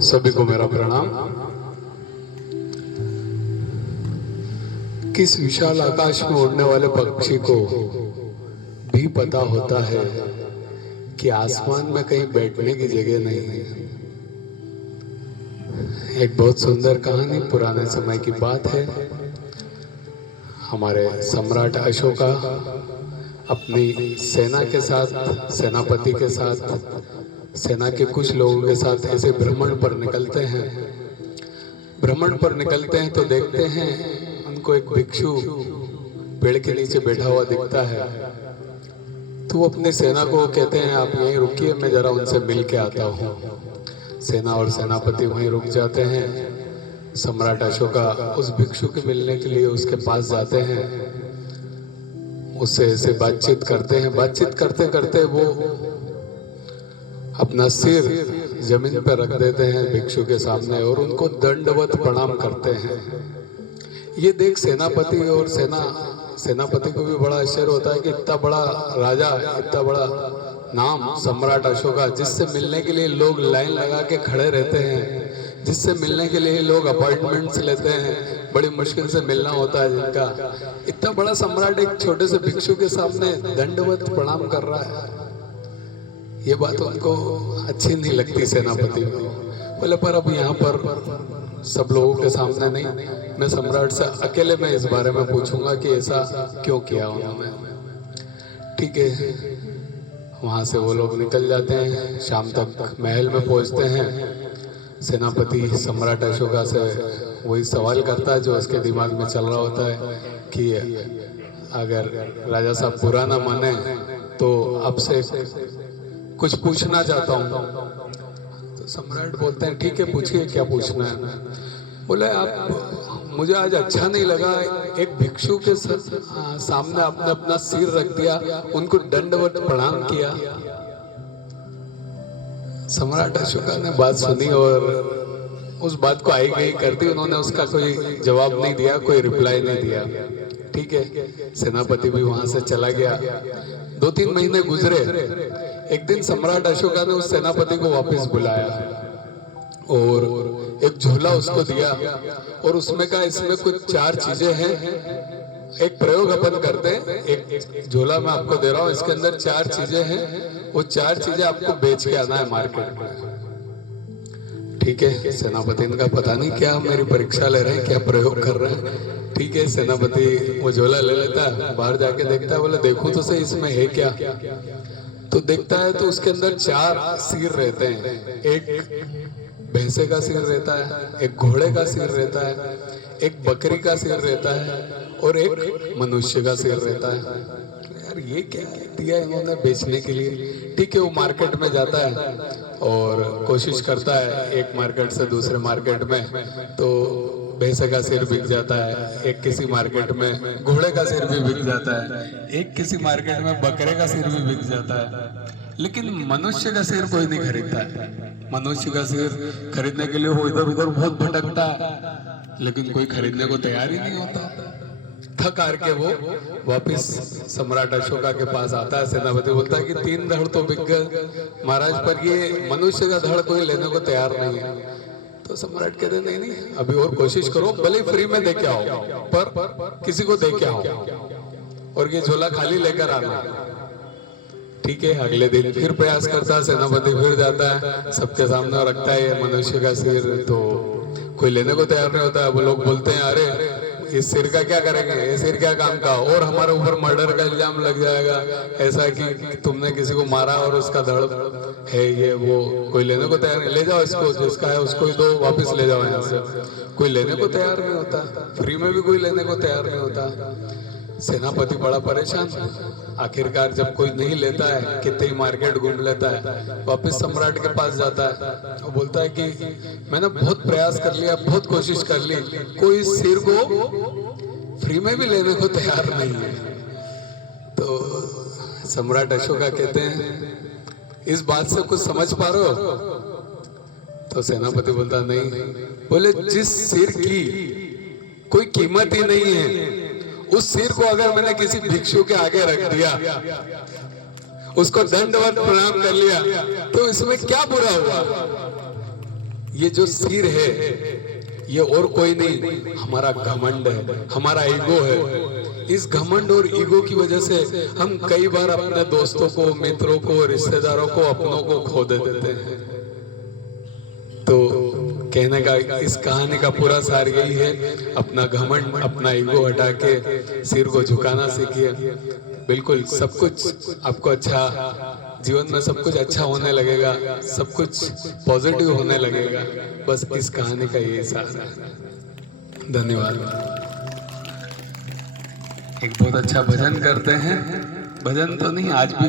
सभी को मेरा प्रणाम। किस विशाल आकाश में उड़ने वाले पक्षी को भी पता होता है कि आसमान में कहीं बैठने की जगह नहीं है। एक बहुत सुंदर कहानी, पुराने समय की बात है। हमारे सम्राट अशोका अपनी सेना के साथ, सेनापति के साथ, सेना के कुछ लोगों के साथ ऐसे भ्रमण पर निकलते हैं। भ्रमण पर निकलते हैं तो देखते हैं उनको एक भिक्षु पेड़ के नीचे बैठा हुआ दिखता है। तो वो अपनी सेना को कहते हैं, आप यहीं रुकिए, मैं जरा उनसे मिल के आता हूँ। सेना और सेनापति वहीं रुक जाते हैं। सम्राट अशोका उस भिक्षु के मिलने के लिए उसके पास जाते हैं, उससे ऐसे बातचीत करते हैं। बातचीत करते करते वो अपना सिर जमीन पर रख देते हैं भिक्षु के सामने और उनको दंडवत प्रणाम करते हैं। ये देख सेनापति और सेनापति को भी बड़ा आश्चर्य होता है कि इतना बड़ा राजा, इतना बड़ा नाम सम्राट अशोका, जिससे मिलने के लिए लोग लाइन लगा के खड़े रहते हैं, जिससे मिलने के लिए लोग अपॉइंटमेंट्स लेते हैं, बड़ी मुश्किल से मिलना होता है जिनका, इतना बड़ा सम्राट एक छोटे से भिक्षु के सामने दंडवत प्रणाम कर रहा है। ये बात उनको अच्छी नहीं लगती सेनापति को। बोले पर अब यहाँ पर सब लोगों के सामने नहीं, मैं सम्राट से अकेले में इस बारे में पूछूंगा कि ऐसा क्यों किया उन्होंने। ठीक है, वहाँ से वो लोग निकल जाते हैं। शाम तक महल में पहुँचते हैं। सेनापति सम्राट अशोका से वही सवाल करता है जो उसके दिमाग में चल रहा होता है कि अगर राजा साहब बुरा ना माने तो आपसे कुछ पूछना चाहता हूँ। तो सम्राट बोलते हैं, ठीक है पूछिए, क्या पूछना है। बोले आप, मुझे आज अच्छा नहीं लगा, एक भिक्षु के सामने आपने अपना सिर रख दिया, उनको दंडवत प्रणाम किया। सम्राट अशोका ने बात सुनी और उस बात को आई गई कर दी। उन्होंने उसका कोई जवाब नहीं दिया, कोई रिप्लाई नहीं दिया। ठीक है, सेनापति भी वहां से चला गया। 2-3 महीने गुजरे। एक दिन सम्राट अशोका ने उस सेनापति को वापस बुलाया और एक झोला उसको दिया और उसमें कहा, इसमें कुछ 4 चीजें हैं, एक प्रयोग अपन करते हैं। एक झोला मैं आपको दे रहा हूँ, इसके अंदर 4 चीजें हैं, वो 4 चीजें आपको बेच के आना है मार्केट में। ठीक है, सेनापति ने कहा पता नहीं क्या मेरी परीक्षा ले रहे हैं, क्या प्रयोग कर रहे हैं। ठीक है, सेनापति वो झोला ले लेता है, बाहर जाके देखता है, बोले देखो तो सही इसमें है क्या। तो देखता है तो उसके अंदर 4 सिर रहते हैं। एक भैंसे का सिर रहता है, एक घोड़े का सिर रहता है, एक बकरी का सिर रहता है और एक मनुष्य का सिर रहता है। यार ये क्या दिया इन्होंने बेचने के लिए। ठीक है, वो मार्केट में जाता है और कोशिश करता है एक मार्केट से दूसरे मार्केट में, तो भैंसे का सिर बिक जाता है, एक किसी मार्केट में घोड़े का सिर भी बिक जाता है, एक किसी मार्केट में बकरे का सिर भी बिक जाता है, लेकिन मनुष्य का सिर कोई नहीं खरीदता है। मनुष्य का सिर खरीदने के लिए वो इधर उधर बहुत भटकता है, लेकिन कोई खरीदने को तैयार ही नहीं होता। थक हार के वो वापिस सम्राट अशोका के पास आता है। सेनापति बोलता है कि 3 धड़ तो बिक गए महाराज, पर ये मनुष्य का धड़ कोई लेने को तैयार नहीं है। तो सम्राट कहते नहीं नहीं, अभी और कोशिश करो, भले फ्री में दे के आओ, पर किसी को दे के आओ और ये झोला खाली लेकर आना। ठीक है, अगले दिन फिर प्रयास करता है सेनापति, फिर जाता है, सबके सामने रखता है ये मनुष्य का सिर, तो कोई लेने को तैयार नहीं होता है। वो लोग बोलते हैं, अरे इस सिर का क्या करेंगे, ये सिर क्या काम का, और हमारे ऊपर मर्डर का इल्जाम लग जाएगा, ऐसा कि तुमने किसी को मारा और उसका धड़ है ये वो, कोई लेने को तैयार नहीं। ले जाओ इसको, जिसका है उसको ही दो, वापस ले जाओ यहाँ से। कोई लेने को तैयार नहीं होता, फ्री में भी कोई लेने को तैयार नहीं होता। सेनापति बड़ा परेशान। आखिरकार जब कोई नहीं लेता है, कितने ही मार्केट घूम लेता है, वापस सम्राट के पास जाता है। वो बोलता है कि मैंने बहुत प्रयास कर लिया, बहुत कोशिश कर ली, कोई सिर को फ्री में भी लेने को तैयार नहीं है। तो सम्राट अशोका कहते हैं, इस बात से कुछ समझ पा रहे हो। तो सेनापति बोलता नहीं। बोले जिस सिर की कोई कीमत ही नहीं है, उस सिर को अगर मैंने किसी भिक्षु के आगे रख दिया, उसको दंडवत प्रणाम कर लिया, तो इसमें क्या बुरा हुआ? ये जो सिर है ये और कोई नहीं, हमारा घमंड है, हमारा ईगो है। इस घमंड और ईगो की वजह से हम कई बार अपने दोस्तों को, मित्रों को, रिश्तेदारों को, अपनों को खो देते हैं। तो कहने का, इस कहानी का पूरा सार यही है, अपना घमंड, अपना ईगो हटा के सिर को झुकाना सीखिए। बिल्कुल सब कुछ आपको अच्छा, जीवन में सब कुछ अच्छा होने लगेगा, सब कुछ पॉजिटिव होने लगेगा। बस इस कहानी का यही सार है। धन्यवाद। एक बहुत अच्छा भजन करते हैं, भजन तो नहीं आज भी